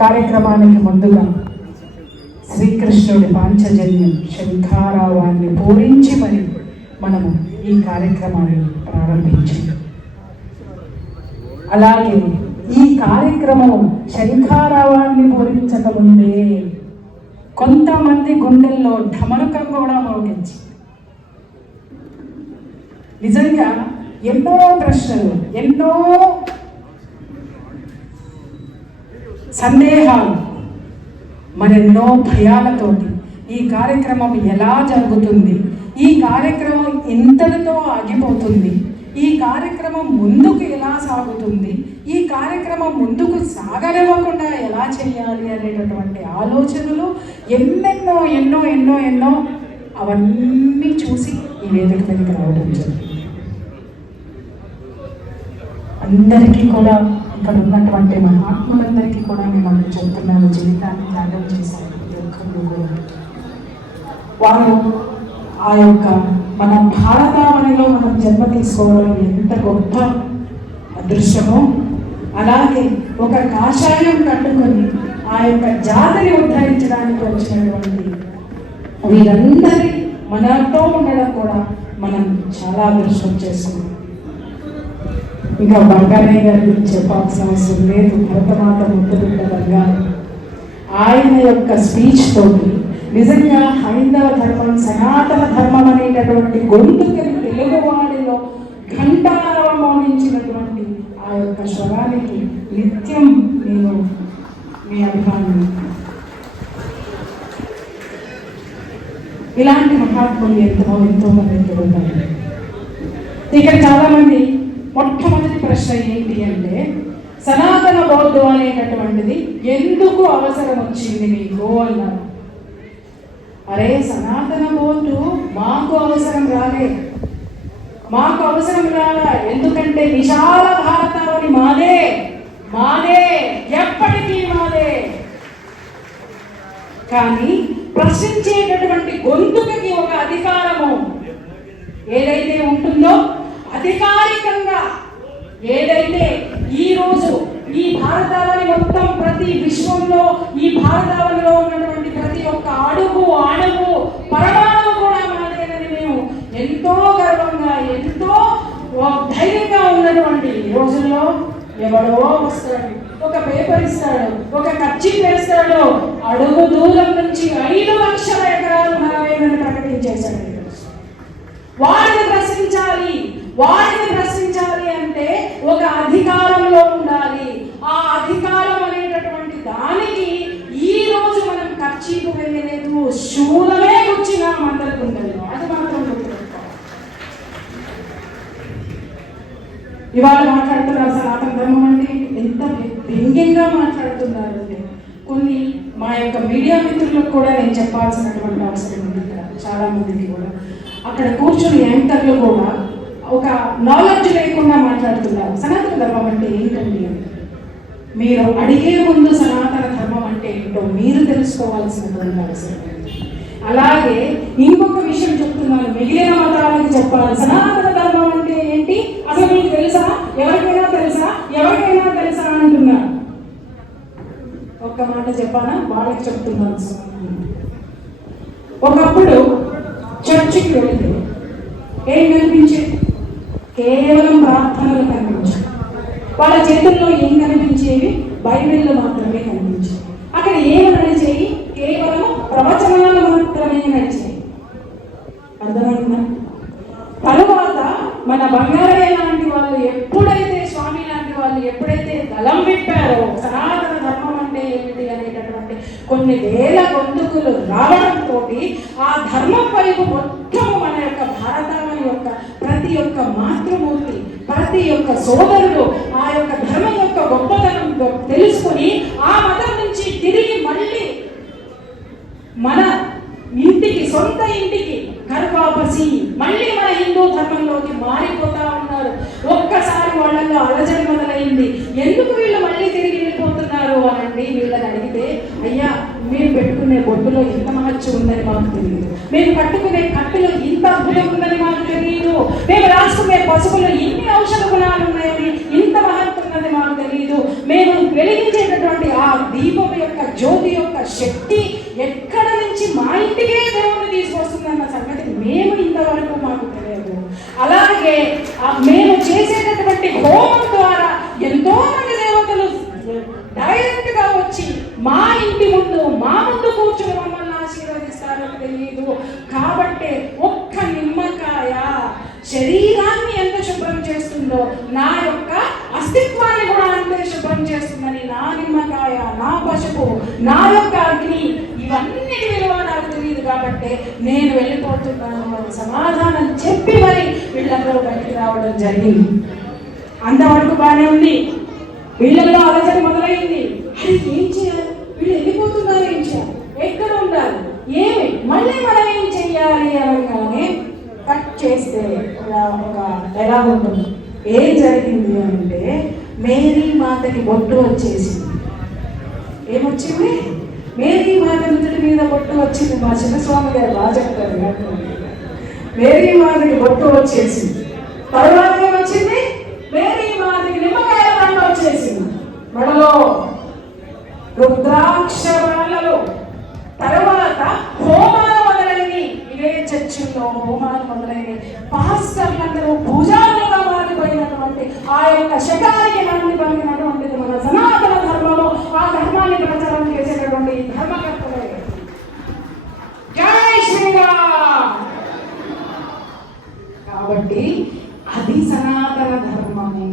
కార్యక్రమానికి ముందుగా శ్రీకృష్ణుడి పాంచజన్యం శంఖారావాన్ని పూరించి మరి మనము ఈ కార్యక్రమాన్ని ప్రారంభించాం. అలాగే ఈ కార్యక్రమం శంఖారావాన్ని పూరించకముందే కొంతమంది గుండెల్లో ఢమరుకం కూడా మోగించి నిజంగా ఎన్నో ప్రశ్నలు, ఎన్నో సందేహాలు, మరెన్నో భయాలతోటి ఈ కార్యక్రమం ఎలా జరుగుతుంది, ఈ కార్యక్రమం ఇంతటితో ఆగిపోతుంది, ఈ కార్యక్రమం ముందుకు ఎలా సాగుతుంది, ఈ కార్యక్రమం ముందుకు సాగనివ్వకుండా ఎలా చేయాలి అనేటటువంటి ఆలోచనలు ఎన్నెన్నో ఎన్నో ఎన్నో ఎన్నో అవన్నీ చూసి ఈ వేదిక మీదకి రావడం జరిగింది. అందరికీ కూడా ఇక్కడ ఉన్నటువంటి మహాత్ములందరికీ కూడా మేము అక్కడ చెప్తున్నాను, జీవితాన్ని త్యాగం చేశారు ప్రతి ఒక్కరు కూడా. వారు ఆ యొక్క మన భారతావనిలో మనం జన్మ తీసుకోవడం ఎంత గొప్ప అదృష్టమో, అలాగే ఒక కాషాయం కట్టుకొని ఆ యొక్క జాతిని ఉద్ధరించడానికి వచ్చినటువంటి వీరందరి మనతో ఉండడం కూడా మనం చాలా అదృష్టం చేస్తున్నాం. ఇంకా బంగారయ్య గారి గురించి చెప్పాల్సిన అవసరం లేదు. భరతమాత ముద్దుబిడ్డ బంగారు ఆయన యొక్క స్పీచ్ తోటి నిజంగా హైందవ ధర్మం, సనాతన ధర్మం అనేటటువంటి గొంతుకని తెలుగువాడిలో ఘంటారవం మోగించినటువంటి ఆ యొక్క స్వరానికి నిత్యం నేను మీ అభిమాని. ఇలాంటి మహాత్ములు ఎంతో మంది ఇక్కడ ఉన్నారు. ఇక్కడ చాలామంది మొట్టమొదటి ప్రశ్న ఏంటి అంటే, సనాతన బౌద్ధం అనేటటువంటిది ఎందుకు అవసరం వచ్చింది మీకు అన్నారు. అరే, సనాతన బౌద్ధు మాకు అవసరం రాలే, మాకు అవసరం రాలా. ఎందుకంటే విశాల భారతావని మాదే, మాదే, ఎప్పటికీ మాదే. కానీ ప్రశ్నించేటటువంటి గొంతుకకి ఒక అధికారము ఏదైతే ఉంటుందో, అధికారికంగా ఏదైతే ఈరోజు ఈ భారతావని మొత్తం ప్రతి విశ్వంలో ఈ భారతావనిలో ఉన్నటువంటి ప్రతి ఒక్క అడుగు అణువు పరమాణువు కూడా మనదేనని మేము ఎంతో గర్వంగా, ఎంతో ధైర్యంగా ఉన్నటువంటి రోజుల్లో ఎవడో వస్తాడు, ఒక పేపర్ ఇస్తాడు, ఒక కర్చీఫ్ వేస్తాడు, అడుగు దూరం నుంచి 5 లక్షల ఎకరాలు మనమేనని ప్రకటించేశాడు. వారిని ప్రశ్నించాలి, వారిని ప్రశ్నించాలి అంటే ఒక అధికారంలో ఉండాలి. ఆ అధికారం అనేటటువంటి దానికి ఈ రోజు మనం ఖర్చీపు వెళ్ళలేదు, శూలమే కూర్చున్నా అందరికి ఉండదు. అది మాత్రం గుర్తుపెట్టుకోవాలి. ఇవాళ మాట్లాడుతున్నారు సనాతన ధర్మం అంటే ఎంత వ్యంగ్యంగా మాట్లాడుతున్నారు. కొన్ని మా యొక్క మీడియా మిత్రులకు కూడా నేను చెప్పాల్సినటువంటి అవసరం ఉంది. ఇక్కడ చాలా మందికి కూడా అక్కడ కూర్చుని యాంకర్లు కూడా ఒక నాలెడ్జ్ లేకుండా మాట్లాడుతున్నారు. సనాతన ధర్మం అంటే ఏంటండి? మీరు అడిగే ముందు సనాతన ధర్మం అంటే ఏంటో మీరు తెలుసుకోవాల్సినటువంటి అవసరం. అలాగే ఇంకొక విషయం చెప్తున్నాను, మిగిలిన మతాలకు చెప్పాలి. సనాతన ధర్మం అంటే ఏంటి అసలు మీకు తెలుసా? ఎవరికైనా తెలుసా? ఎవరికైనా తెలుసా అంటున్నారు. ఒక్క మాట చెప్పానా? వాళ్ళకి చెప్తున్నాను. ఒకప్పుడు చర్చికి వెళితే ఏం కనిపించేది? కేవలం ప్రార్థనలు కనిపించాయి. వాళ్ళ చేతుల్లో ఏం కనిపించేవి? బైబిళ్ళు మాత్రమే కనిపించేవి. అక్కడ ఏమి నడిచేవి? కేవలం ప్రవచనాలు మాత్రమే నడిచేవి. అర్థమైందా? తరువాత మన బంగారయ్య లాంటి వాళ్ళు ఎప్పుడైతే, స్వామి లాంటి వాళ్ళు ఎప్పుడైతే దళం విప్పారో సనాతన ధర్మం అంటే ఏమిటి అనేటటువంటి కొన్ని వేల గొంతుకులు రావడంతో ఆ ధర్మం వైపు మొత్తము మన యొక్క భారతావని యొక్క ప్రతి ఒక్క మాతృమూర్తి, ప్రతి ఒక్క సోదరుడు ఆ యొక్క ధర్మం యొక్క గొప్పతనం తెలుసుకుని ఆ మతం నుంచి తిరిగి మళ్ళీ మన ఇంటికి, సొంత ఇంటికి గర్వాపసి మళ్ళీ మన హిందూ ధర్మంలోకి మారిపోతా ఉన్నారు. ఒక్కసారి వాళ్ళల్లో అలజడి మొదలైంది. ఎందుకు వీళ్ళు మళ్ళీ తిరిగి వెళ్ళిపోతున్నారు అనండి వీళ్ళని అడిగితే, అయ్యా మేము పెట్టుకునే బొట్టులో ఇంత మహత్యం ఉందని మాకు తెలియదు, మేము కట్టుకునే కట్టులో ఇంత అద్భుతం ఉందని మాకు తెలియదు, మేము రాసుకునే పసుపులో ఇన్ని ఔషధ గుణాలు ఉన్నాయని ఇంత మహత్వం ఉన్నది మాకు తెలియదు, మేము వెలిగించేటటువంటి ఆ దీపం జ్యోతి యొక్క శక్తి ఎక్కడ నుంచి మా ఇంటికే దేవుణ్ణి తీసుకొస్తుందన్న సంగతి మేము ఇంతవరకు మాకు తెలియదు. అలాగే మేము చేసేటటువంటి హోమం ద్వారా ఎంతో మంది దేవతలు డైరెక్ట్ గా వచ్చి మా ఇంటి ముందు మా ముందు కూర్చుని మమ్మల్ని ఆశీర్వదిస్తారో తెలియదు. కాబట్టి ఒక్క నిమ్మకాయ శరీరాన్ని ఎంత శుభ్రం చేస్తుందో నా యొక్క అస్తిత్వాన్ని కూడా అంతే శుభ్రం చేస్తుందని నా నిమ్మకాయ, నా పసుపు, నా యొక్క అగ్ని, ఇవన్నీ విలువ నాకు తెలియదు. కాబట్టి నేను వెళ్ళిపోతున్నాను అని సమాధానం చెప్పి మరి వీళ్ళందరూ బయటికి రావడం జరిగింది. అంతవరకు బాగానే ఉంది. వీళ్ళల్లో ఆలోచన మొదలైంది. అది ఏం చేయాలి, వీళ్ళు వెళ్ళిపోతున్నారు, ఏం చేయాలి, ఎక్కడ ఉండాలి, ఏమి మళ్ళీ మనం ఏం చెయ్యాలి అనగానే కట్ చేస్తే ఒక ఎలా ఉంటుంది. ఏం జరిగింది అంటే మేరీ మాతకి బొట్టు వచ్చేసింది. ఏమొచ్చింది? మేరీ మాత నుదుటి మీద బొట్టు వచ్చింది. మా చిన్నస్వామి గారు బాగా చెప్తారు. మేరీ మాతకి బొట్టు వచ్చేసింది. తర్వాత ఏమొచ్చింది? మేరీ మాతకి నిమ్మకాయ దండ వచ్చేసింది మెడలో, రుద్రాక్ష మాలలు. తర్వాత హోమాలు మొదలైనవి. ఇవే చర్చిల్లో హోమాలు మొదలైనవి. పాస్టర్లందరూ పూజారులుగా మారిపోయినటువంటి ఆ యొక్క శకానికి మంది పలికినటువంటిది మన సనాతన ధర్మము. ఆ ధర్మాన్ని ప్రచారం చేసేటటువంటి ధర్మకర్తలే. జై శ్రీరామ్. కాబట్టి అది సనాతన ధర్మము.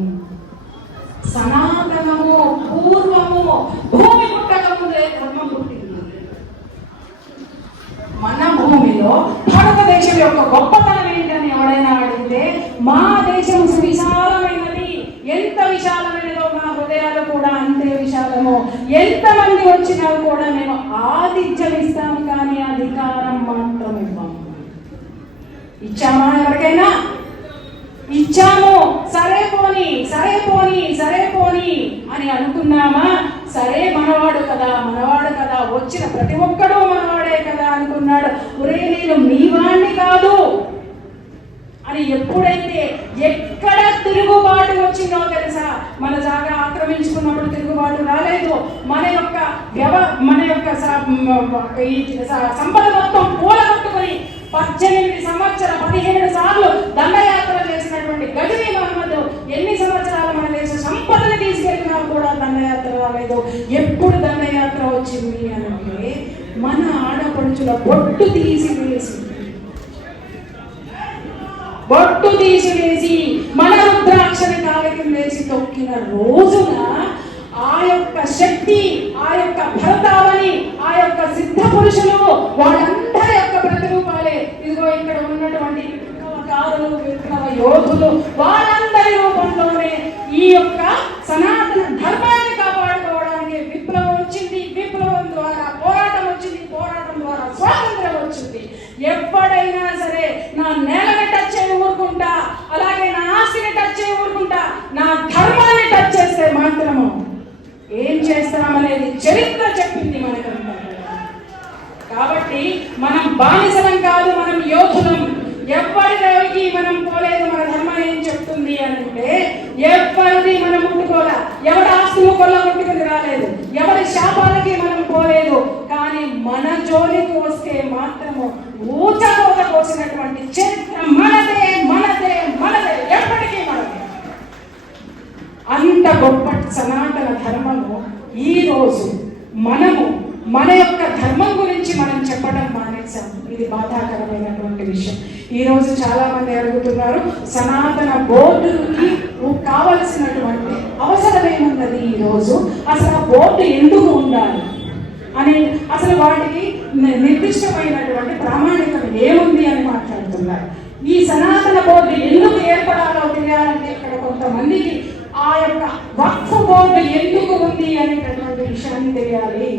సనాతనము పూర్వము భూమి పుట్టక ముందే ధర్మం పుట్టింది. మన భూమిలో భారతదేశం యొక్క గొప్పతనం ఏంటని ఎవడైనా అడిగితే మా దేశం విశాలమైనది. ఎంత విశాలమైనదో మా హృదయాలు కూడా అంతే విశాలము. ఎంతమంది వచ్చినా కూడా మేము ఆతిథ్యం ఇస్తాము, కానీ అధికారం మాత్రం ఇవ్వము. ఇచ్చామా ఎవరికైనా? ఇచ్చాము. సరే పోని సరే పోని సరే పోని అని అనుకున్నామా? సరే మనవాడు కదా మనవాడు కదా, వచ్చిన ప్రతి ఒక్కడూ మనవాడే కదా అనుకున్నాడు. ఒరే నేను మీ వాణ్ణి కాదు అని ఎప్పుడైతే ఎక్కడ తిరుగుబాటు వచ్చిందో తెలుసా? మన జాగా ఆక్రమించుకున్నప్పుడు తిరుగుబాటు రాలేదు. మన యొక్క సంపద మొత్తం పూలగొట్టుకుని 17 సార్లు దండయాత్ర చేసినటువంటి గజనీ మహమ్మద్ ఎన్ని సంవత్సరాలు మన దేశ సంపదను తీసుకెళ్ళినా కూడా దండయాత్ర రాలేదు. ఎప్పుడు దండయాత్ర వచ్చింది అంటే మన ఆడపడుచుల బొట్టు తీసివేసి మన రుద్రాక్షని కాలికి వేసి తొక్కిన రోజున ఆ యొక్క శక్తి, ఆ యొక్క భరతావని, ఆ యొక్క సిద్ధ పురుషులు వాళ్ళందరి యొక్క ప్రతిరూపాలే. ఇదిగో ఇక్కడ ఉన్నటువంటి విప్లవకారులు, విప్లవ యోధులు, వాళ్ళందరి రూపంలోనే ఈ యొక్క సనాతన ధర్మాన్ని కాపాడుకోవడానికి విప్లవం వచ్చింది. విప్లవం ద్వారా పోరాటం వచ్చింది. పోరాటం ద్వారా స్వాతంత్రం వచ్చింది. ఎప్పుడైనా సరే నా నేలని టచ్ చేయి ఊరుకుంటా, అలాగే నా ఆస్తిని టచ్ చేయి ఊరుకుంటా, నా ధర్మాన్ని టచ్ చేస్తే మాత్రము ఏం చేస్తామనేది చరిత్ర చెప్పింది మనకంతా. కాబట్టి మనం బానిసలం కాదు, మనం యోధులం. ఎవరిలోకి మనం పోలేదు. మన ధర్మం ఏం చెప్తుంది అంటే ఎవరిది మనం ముట్టుకోలే, ఎవరి ఆస్తులు కొల్లగొట్టుకుని రాలేదు, ఎవరి శాపాలకి మనం పోలేదు. కానీ మన జోలికి వస్తే మాత్రము ఊచకోత కోసినటువంటి చరిత్ర మనదే మనదే మనదే, ఎప్పటికీ మనదే. అంత గొప్ప సనాతన ధర్మము ఈ రోజు మనము మన యొక్క ధర్మం గురించి మనం చెప్పడం మానేసాం. ఇది బాధాకరమైనటువంటి విషయం. ఈ రోజు చాలా మంది అడుగుతున్నారు, సనాతన బోర్డుకి కావలసినటువంటి అవసరం ఏమున్నది ఈ రోజు, అసలు ఆ బోర్డు ఎందుకు ఉండాలి అని, అసలు వాటికి నిర్దిష్టమైనటువంటి ప్రామాణికత ఏముంది అని మాట్లాడుతున్నారు. ఈ సనాతన బోర్డు ఎందుకు ఏర్పడాలో తెలియాలంటే ఇక్కడ కొంతమందికి ఆ యొక్క వక్ఫ్ బోర్డు ఎందుకు ఉంది అనేటటువంటి విషయాన్ని తెలియాలి.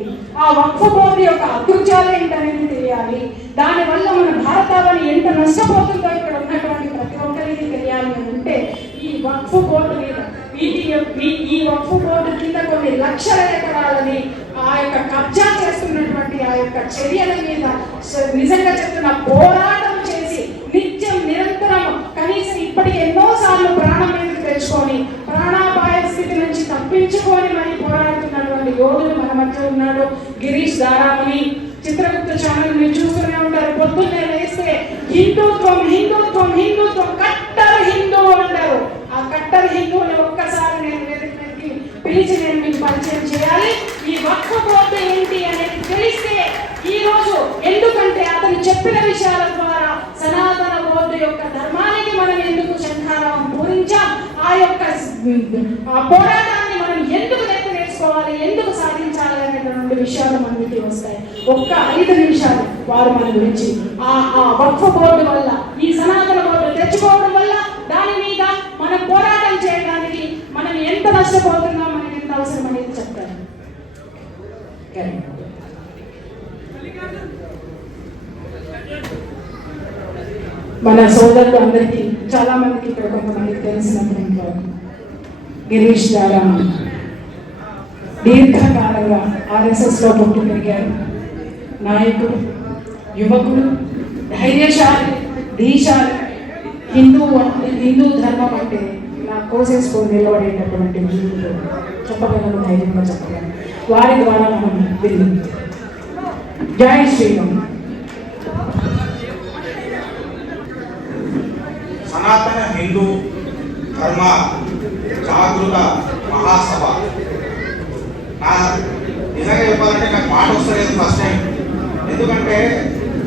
ఆ వక్ఫ్ బోర్డు యొక్క అకృత్యాలు ఏంటనేది తెలియాలి. దానివల్ల మన భారతావని ఎంత నష్టపోతుందో ఇక్కడ ఉన్నటువంటి ప్రతి ఒక్కరికి తెలియాలి అని అంటే ఈ వక్ఫ్ బోర్డు మీద ఈ వక్ఫ్ బోర్డు కింద కొన్ని లక్షల ఎకరాలని ఆ యొక్క కబ్జా చేస్తున్నటువంటి ఆ యొక్క చర్యల మీద నిజంగా చెప్తున్న పోరాటం చేసి నిత్యం నిరంతరం కనీసం ఇప్పటికి ఎన్నోసార్లు ప్రాణం మీదకి తెచ్చుకొని ప్రాణాపాయ స్థితి నుంచి తప్పించుకొని మరి పోరాడుతున్నటువంటి యోధులు మన మధ్య ఉన్నాడో గిరీష్ దారామణి చిత్రగుప్త ఛానల్ మీరు చూస్తూనే ఉంటారు. పొద్దున్నే వేస్తే హిందుత్వం హిందుత్వం హిందుత్వం కట్టర్ హిందూ అంటారు. ఆ కట్టర్ హిందువుని ఒక్కసారి నేను వేదికకి పిలిచి నేను మీకు పరిచయం చేయాలి. ఈ వక్ఫ్ బోర్డు ఏంటి అనేది తెలిస్తే ఈ రోజు, ఎందుకంటే అతను చెప్పిన విషయాల ద్వారా సనాతన బోర్డు యొక్క ధర్మానికి మనం ఎందుకు శంఖారావం పూరించాం, ఆ యొక్క పోరాటాన్ని మనం ఎందుకు నేర్చుకోవాలి, ఎందుకు సాధించాలి అనేటువంటి విషయాలు మనకి వస్తాయి. ఒక్క 5 నిమిషాలు వారు మన గురించి ఆ వక్ఫ్ బోర్డు వల్ల, ఈ సనాతన బోర్డు తెచ్చుకోవడం వల్ల దాని మీద మనం పోరాటం చేయడానికి మనం ఎంత నష్టపోతున్నాం, మనకి ఎంత అవసరం అనేది చెప్తారు. మన సోదరులు అందరికీ చాలా మందికి ఇక్కడ కొంతమందికి తెలిసినటువంటి గిరీష్ దారామణి దీర్ఘకాలంగా RSSలో పుట్టి పెరిగారు. నాయకుడు, యువకుడు, ధైర్యశాలి, ధీశాలి. హిందూ ధర్మం అంటే ఇలా కోసేసుకొని నిలబడేటటువంటి జీవులు చెప్పగలను, ధైర్యంగా చెప్పగలను. వారి ద్వారా మనం విని జై శ్రీరామ్. సనాతన హిందూ ధర్మ జాగృత మహాసభ. నిజంగా చెప్పాలంటే నాకు మాట వస్తలేదు ఫస్ట్ టైం. ఎందుకంటే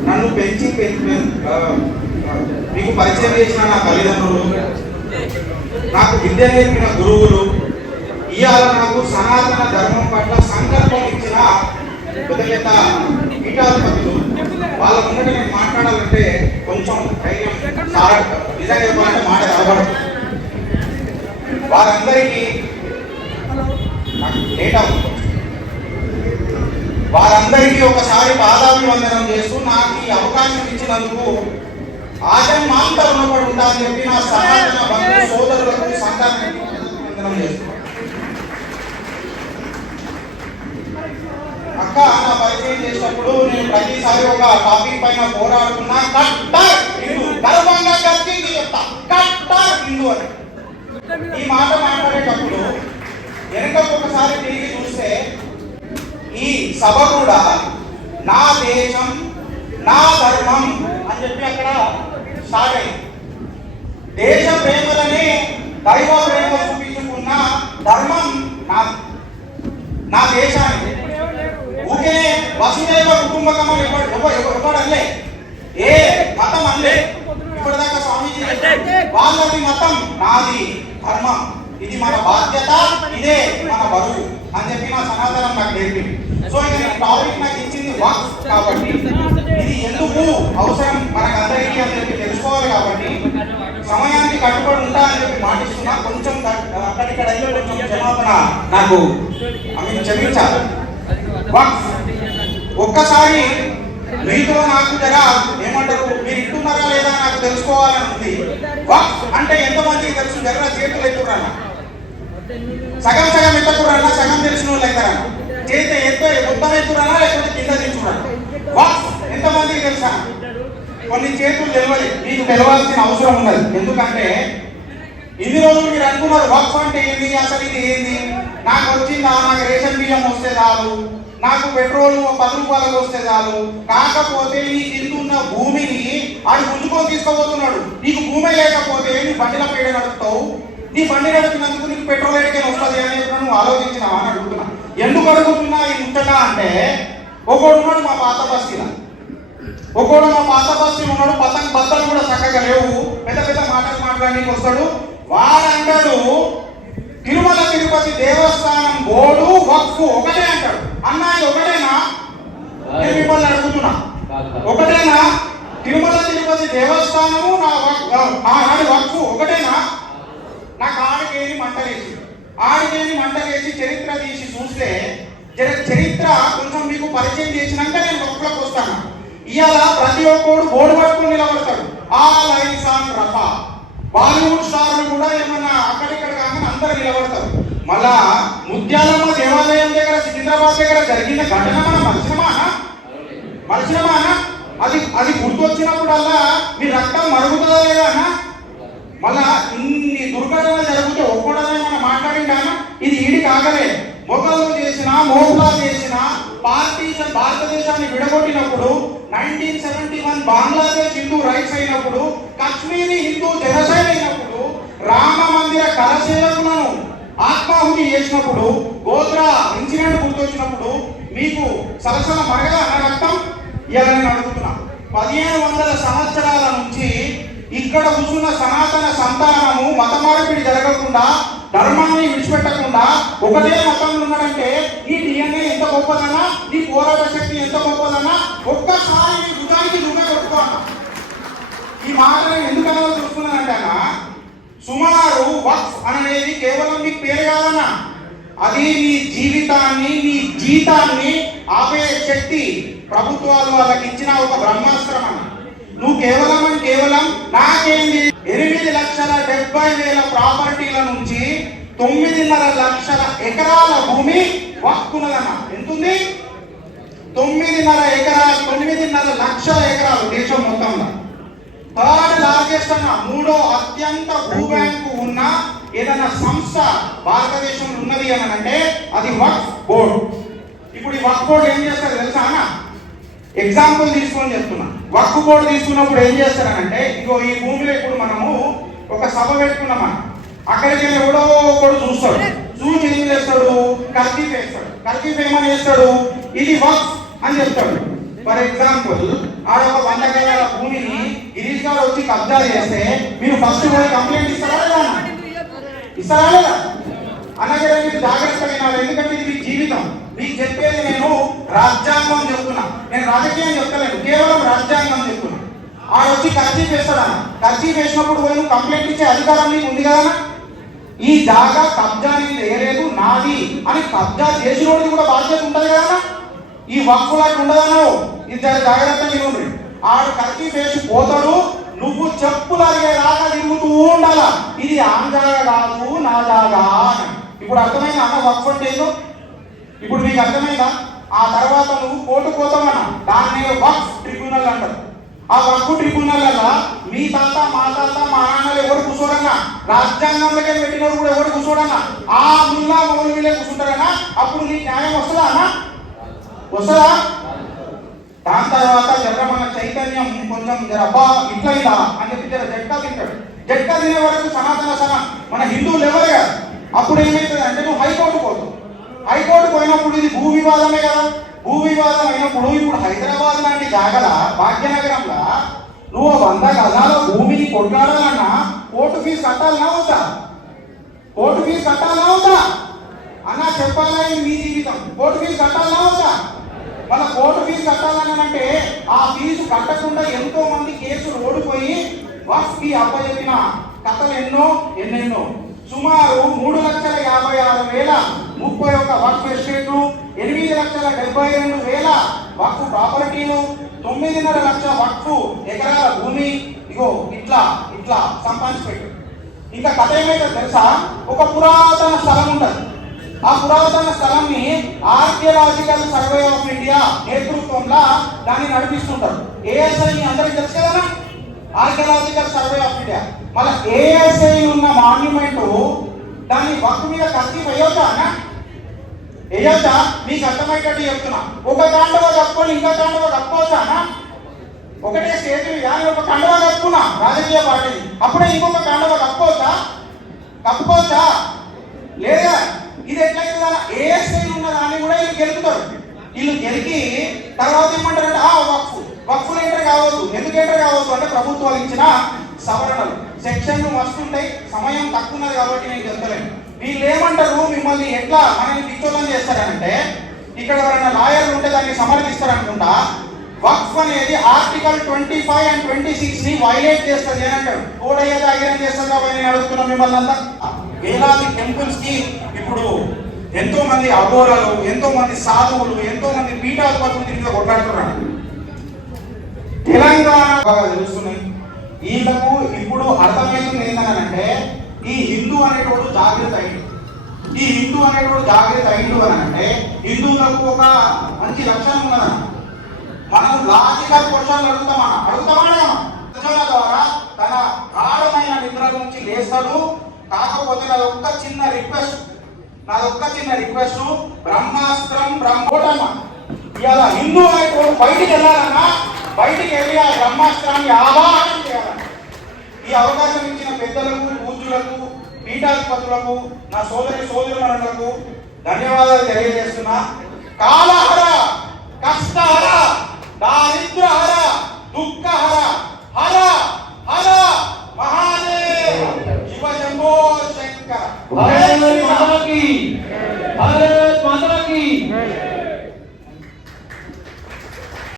నన్ను పెంచి మీకు పరిచయం చేసిన నా తల్లిదండ్రులు, నాకు విద్య నేర్పిన గురువులు, ఇవాళ నాకు సనాతన ధర్మం పట్ల సంకల్పం ఇచ్చిన పెద్ద పెద్ద పీఠాధిపతులు, వాళ్ళ ముందు నేను మాట్లాడాలంటే కొంచెం ధైర్యం నిజంగా చెప్పాలంటే మాట కలబడదు. వారందరికీ నాకు డేటా ఉంది. వారందరికీ ఒకసారి పాదాభివందనం చేస్తూ నాకు ఈ అవకాశం ఇచ్చినందుకు ఆజన్మాంత రుణపడి ఉంటానని చెప్పి నా సనాతన బంధు సోదరులకు సంఘానికి వందనం చేస్తున్నాను. అక్క నా పరిచయం చేసినప్పుడు నేను ప్రతిసారి ఒక టాపిక్ పైన పోరాడుతున్నా, కట్టర్ హిందూ, గర్వంగా గర్జించి చెప్తా కట్టర్ హిందూ అని. ఈ మాట మాట్లాడేటప్పుడు వెనక ఒకసారి తిరిగి చూస్తే ఈ సభ కూడా నా దేశం నా ధర్మం అని చెప్పి అక్కడ స్టార్ట్ అయింది. దేశ ప్రేమలనే దైవ ప్రేమ చూపించుకున్న ధర్మం నా దేశానికి. ఊకే వసుదైవ కుటుంబకం అని ఎవరు అనలే, ఏ మతం అనలే. ఇప్పటిదాకా స్వామీజీ వాళ్ళది మతం, నాది ధర్మం, ఇది మన బాధ్యత, ఇదే మన బరువు అని చెప్పి నా సనాతనం నాకు నేర్పింది. సో ఇక టాపిక్ నాకు ఇచ్చింది వక్ఫ్ కాబట్టి ఇది ఎందుకు అవసరం మనకందరికీ అని చెప్పి తెలుసుకోవాలి. కాబట్టి సమయానికి కట్టుబడి ఉంటా అని చెప్పి మాటిస్తున్నా. కొంచెం అక్కడిక్కడ కొంచెం క్షమాపణ నాకు క్షమించాలి. వక్ఫ్ ఒక్కసారి మీతో నాకు జర ఏమంటారు, మీరు ఇట్టున్నారా లేదా నాకు తెలుసుకోవాలని ఉంది. వక్ఫ్ అంటే ఎంతమందికి తెలుసు? జర చేతులు ఎత్తురానా, సగం సగం ఎత్తకురానా, సగం తెలిసిన వాళ్ళు అవుతారా? చేతి మొత్తం ఎత్తురానా లేకపోతే కింద దించురానా? వక్ఫ్ ఎంతమందికి తెలుసా? కొన్ని చేతులు తెలియాలి, మీకు తెలవాల్సిన అవసరం ఉన్నది. ఎందుకంటే ఇన్ని రోజులు మీరు అనుకున్నారు వక్ఫ్ అంటే ఏంది, అసలు ఇది ఏంది, నాకు వచ్చిందా, నాకు రేషన్ బియ్యం వస్తే చాలు, నాకు పెట్రోల్ 10 రూపాయలకు వస్తే చాలు. కాకపోతే నీ కిందున్న భూమిని ఆడు గుంజుకొని తీసుకుపోతున్నాడు. నీకు భూమి లేకపోతే నీ బండిల పేడ నడుపుతావు, నీ బండి నడిపినందుకు నీకు పెట్రోల్ ఎడికైనా వస్తుంది అని నువ్వు ఆలోచించినావా అని అడుగుతున్నా. ఎందుకు అడుగుతున్నా ఈ ముచ్చట అంటే, ఒకడు ఉన్నాడు మా పాత బస్తీలో, ఒకడు మా పాత బస్తీలో ఉన్నాడు, బద్దలు కూడా చక్కగా లేవు, పెద్ద పెద్ద మాటలు మాట్లాడడానికి వస్తాడు. వాడంటాడు తిరుమల తిరుపతి దేవస్థానం బోర్డు వక్ఫ్ ఒకటే అంటాడు. అన్నా ఇది ఒకటేనా? నేను మిమ్మల్ని అడుగుతున్నా, ఒకటేనా? తిరుమల తిరుపతి దేవస్థానము నాది వక్ఫ్ ఒకటేనా? నాకు ఆడికేని మంటలేసి చరిత్ర తీసి చూస్తే చరిత్ర కొంచెం మీకు పరిచయం చేసినాక నేను వక్ఫ్లోకి వస్తాను. ఇవాళ ప్రతి ఒక్కడు బోర్డు పట్టుకుని నిలబడతాడు. ఆల్ ఐస్ ఆన్ రఫా. బాలీవుడ్ స్టార్లు కూడా ఏమన్నా అక్కడిక్కడ కాకుండా అందరూ నిలబడతారు. మళ్ళా ముత్యాలమ్మ దేవాలయం దగ్గర సికింద్రాబాద్ దగ్గర జరిగిన ఘటన మనం మర్చినమానా? అది గుర్తొచ్చినప్పుడల్లా మీ రక్తం మరుగుతుందా లేదా అన్న? మళ్ళా ఇన్ని దుర్ఘటనలు జరిగితే ఒక్కడనే మనం మాట్లాడిందానా? ఇది ఈడి కాగలే. మొఘలు చేసిన, మోహ్లా చేసిన పార్టీషన్ భారతదేశాన్ని విడగొట్టినప్పుడు 1971 బంగ్లాదేశ్ హిందూ రైట్స్ అయినప్పుడు, కాశ్మీరీ హిందూ జనసైన అయినప్పుడు, రామ మందిర కరసేవకులను ఆత్మాహుతి చేసినప్పుడు, గోత్రా ఇన్సిడెంట్ గుర్తొచ్చినప్పుడు మీకు సరసన మరగదా అన్న రక్తం? ఇలా నేను అడుగుతున్నా. 1500 సంవత్సరాల నుంచి ఇక్కడ కూర్చున్న సనాతన సంతానము మత మార్పిడి జరగకుండా, ధర్మాన్ని విడిచిపెట్టకుండా ఒకటే మతంలో ఉన్నాడంటే ఈ డిఎన్ఏ ఎంత గొప్పదన్నా, ఈ పోరాట శక్తి ఎంత గొప్పదన్నా ఒక్కసారి మీ భుజానికి నువ్వే కొట్టుకోన్నా. ఈ మాటలు ఎందుకన్నా చూస్తున్నానంటే అన్న, సుమారు వక్ఫ్ అనేది కేవలం మీకు పేరు కాదన్నా, అది మీ జీవితాన్ని, మీ జీతాన్ని ఆపే శక్తి ప్రభుత్వాలు వాళ్ళకి ఇచ్చిన ఒక బ్రహ్మాస్త్రం అన్న. నువ్వు కేవలం నాకేంది 8,70,000 ప్రాపర్టీల నుంచి 9.5 లక్షల ఎకరాల భూమి వక్కున్నదన్న. ఎంతుంది? 9.5 లక్షల ఎకరాలు దేశం మొత్తంలో. థర్డ్ లార్జెస్ట్ అన్న, 3వ అత్యంత భూ బ్యాంకు ఉన్న ఏదైనా సంస్థ భారతదేశంలో ఉన్నది అని అంటే అది వక్ఫ్ బోర్డు. ఇప్పుడు ఈ వక్ఫ్ బోర్డు ఏం చేస్తారు తెలుసా అన్న? ఎగ్జాంపుల్ తీసుకొని చెప్తున్నా. వక్ఫ్ బోర్డు తీసుకున్నప్పుడు ఏం చేస్తారనంటే, ఇగో ఈ భూమిలో ఇప్పుడు మనము ఒక సభ పెట్టుకున్నామా, అక్కడికి ఎవడో ఒకడు చూస్తాడు, చూసి ఏం చేస్తాడు? కర్కీఫ్ వేస్తాడు. కర్కీఫ్ ఏమని చేస్తాడు? ఇది వక్ఫ్ అని చెప్తాడు. ఫర్ ఎగ్జాంపుల్, ఆడ ఒక 100 గజాల భూమిని గిరీష్ గారు వచ్చి కబ్జా చేస్తే మీరు ఫస్ట్ పోయి కంప్లైంట్ ఇస్తారా లేదా? ఇస్తారా లేదా? అన్నగారు మీరు జాగ్రత్తగా వినాలి, ఎందుకంటే ఇది మీ జీవితం. మీకు చెప్పేది నేను రాజ్యాంగం చెప్తున్నా, నేను రాజకీయం చెప్తలేను, కేవలం రాజ్యాంగం చెప్తున్నా. ఆడ వచ్చి కర్చీఫ్ వేస్తాడన్న, కర్చీఫ్ వేసినప్పుడు పోయి నువ్వు కంప్లైంట్ ఇచ్చే అధికారం నీకు ఉంది కదా. ఈ జాగా కబ్జా నీకు వేయలేదు, నాది అని కబ్జా చేసినోడికి కూడా బాధ్యత ఉంటుంది కదా. ఈ వక్కులాంటి ఉండదన్నావు, ఇది జాగ్రత్తగా ఉండి. ఆడు కర్చీఫ్ వేసి పోతాడు, నువ్వు చెప్పులు అడిగేలాగా తిరుగుతూ ఉండాలా. ఇది ఆన్ జాగా కాదు, నా జాగా అని. ఇప్పుడు అర్థమైందా అన్న వక్ఫ్ అంటే ఏదో? ఇప్పుడు నీకు అర్థమైందా? ఆ తర్వాత నువ్వు కోర్టు పోతావన్నా, దాన్ని వక్ఫ్ ట్రిబ్యునల్ అంటారు. ఆ వక్ఫ్ ట్రిబ్యునల్ మీ తాత, మా తాత, మా నాన్నలు ఎవరు కూర్చోరన్నా, రాజ్యాంగంలోకి పెట్టినోడు కూడా ఎవరు కూర్చోడన్నా, ఆ ముల్లా మౌలవీలే కూర్చుంటారన్నా. అప్పుడు నీ న్యాయం వస్తుందా అన్న? వస్తుందా? దాని తర్వాత మన చైతన్యం కొంచెం అబ్బా ఇట్లయిందా అని చెప్పి జట్కా తింటాడు. జట్కా తినే వరకు సనాతన మన హిందువులు ఎవరు కాదు. అప్పుడు ఏమైతుంది అంటే నువ్వు హైకోర్టు పోతావు. హైకోర్టు పోయినప్పుడు ఇది భూ వివాదమే కదా. భూ వివాదం అయినప్పుడు ఇప్పుడు హైదరాబాద్ లాంటి జాగల భాగ్యనగరంలో నువ్వు 100 గజాల భూమిని కొట్లాడాలన్నా కోర్టు ఫీజు కట్టాలన్నా అవుతా? కోర్టు ఫీజు కట్టాలన్నా అవుతా అన్న? చెప్పాలా? మీ జీవితం కోర్టు ఫీజు కట్టాలన్నా అవుతా? మన కోర్టు ఫీజు కట్టాలని అంటే ఆ ఫీజు కట్టకుండా ఎంతో మంది కేసులు ఓడిపోయి వక్ఫ్ కి అప్పచెప్పిన కథలు ఎన్నెన్నో. సుమారు 3,56,031 వక్ఫ్ ఎస్టేట్లు, 8,72,000 వక్ఫ్ ప్రాపర్టీలు, 9.5 లక్షల వక్ఫ్ ఎకరాల భూమి. ఇగో ఇట్లా సంపాదించి పెట్టు. ఇంకా కథ ఏమైతే తెలుసా? ఒక పురాతన స్థలం ఉంటుంది. ఆ పురాతన స్థలాన్ని ఆర్కియలాజికల్ సర్వే ఆఫ్ ఇండియా నేతృత్వంలో దాన్ని నడిపిస్తుంటారు. ఏఎస్ఐ అందరికి తెలుసు కదా, ఆర్కియలాజికల్ సర్వే ఆఫ్ ఇండియా. మళ్ళీ ఏఎస్ఐ ఉన్న మాన్యుమెంట్ దాన్ని వక్ఫ్ మీద కత్తి వేయొచ్చా అన్న? వేయొచ్చా? మీకు అర్థమయ్యేటట్టు చెప్తున్నా. ఒక కాండవ కప్పుకొని ఇంకో కాండవ కప్పుకోవచ్చా అన్న? ఒకటే స్టేజ్ కానీ ఒక కండవ కప్పుకున్నా రాజకీయ పార్టీని, అప్పుడే ఇంకొక కండవ కప్పుకోవచ్చా? లేదా? ఇది ఎట్లయితే ఏఎస్ఐ ఉన్న దాన్ని కూడా వీళ్ళు గెలుపుతారు. వీళ్ళు గెలికి తర్వాత ఏమంటారంటే వక్ఫ్ ఎంటర్ కావద్దు. ఎందుకు ఎంటర్ కావద్దు అంటే ప్రభుత్వాలు ఇచ్చిన సవరణలు, సెక్షన్లు మస్తుంటాయి, సమయం తక్కువ ఉన్నది కాబట్టి నేను చెప్తలేను. వీళ్ళు ఏమంటారు, మిమ్మల్ని ఎట్లా మనల్ని పిచ్చోళ్ళని చేస్తారంటే, ఇక్కడ ఎవరైనా లాయర్లు ఉంటే దాన్ని సమర్థిస్తారనుకుంటా. వక్ఫ్ అనేది ఆర్టికల్ 25 and 26 ని వైలేట్ చేస్తుంది అని అంటాడు. కోడయ్య జాగిరం చేస్తుంది కాబట్టి నేను అడుగుతున్నా మిమ్మల్ని అంతా. వేలాది టెంపుల్స్ కి ఇప్పుడు ఎంతో మంది అఘోరాలు, ఎంతో మంది సాధువులు, ఎంతో మంది పీఠాధిపతులు దీని మీద కొట్లాడుతున్నారు. తెలంగాణ బాగా తెలుస్తున్నాయి. వీళ్ళకు ఇప్పుడు అర్థమవుతుంది ఏంటంటే ఈ హిందూ అనేటోడు జాగ్రత్త అయింది. ఈ హిందూ అనేటోడు జాగ్రత్త అయిండు అని అంటే హిందువులకు ఒక మంచి లక్షణం ఉన్నదన్న. మనం లాజికల్ క్వశ్చన్లు అడుగుతామా ద్వారా తన గాఢమైన నిద్ర నుంచి లేస్తాడు. కాకపోతే అది ఒక్క చిన్న రిక్వెస్ట్, నాదొక్క చిన్న రిక్వెస్ట్, బ్రహ్మాస్త్రం బ్రహ్మోటమ ఇవాళ హిందూ అనేటువంటి బయటికి వెళ్ళాలన్నా బయటికి వెళ్ళి ఆ బ్రహ్మాస్త్రాన్ని ఆవాహనం చేయాలన్న. ఈ అవకాశం ఇచ్చిన పెద్దలకు, పూజ్యులకు, పీఠాధిపతులకు, నా సోదరులకు ధన్యవాదాలు తెలియజేస్తున్నా. కాలహర, కష్టహర, దారిద్రహర, దుఃఖహర, హర హర మహాదేవ్, శివ శంభో శంకర. హరే